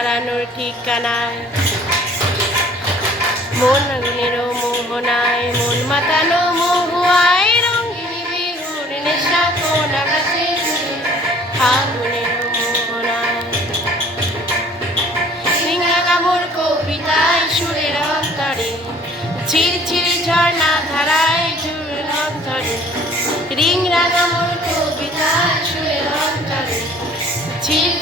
হারানোর ঠিকানায়। মন আগুনের মোহনায়, মন মাতানো মহুয়ায়, রঙিনী বিহুর নেশা কোন আকাশে ফাগুনের মোহনায়। সিংহা কামড় কবিতায় সুরের অন্তরে, ঝিরঝির ঝর্ণা ধারায় জুড়ের অন্তরে। রিং রাগামোর কবিতায় সুরের অন্তরে, ঝিরঝির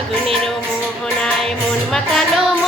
ফাগুনের মোহনায় মন মাতানো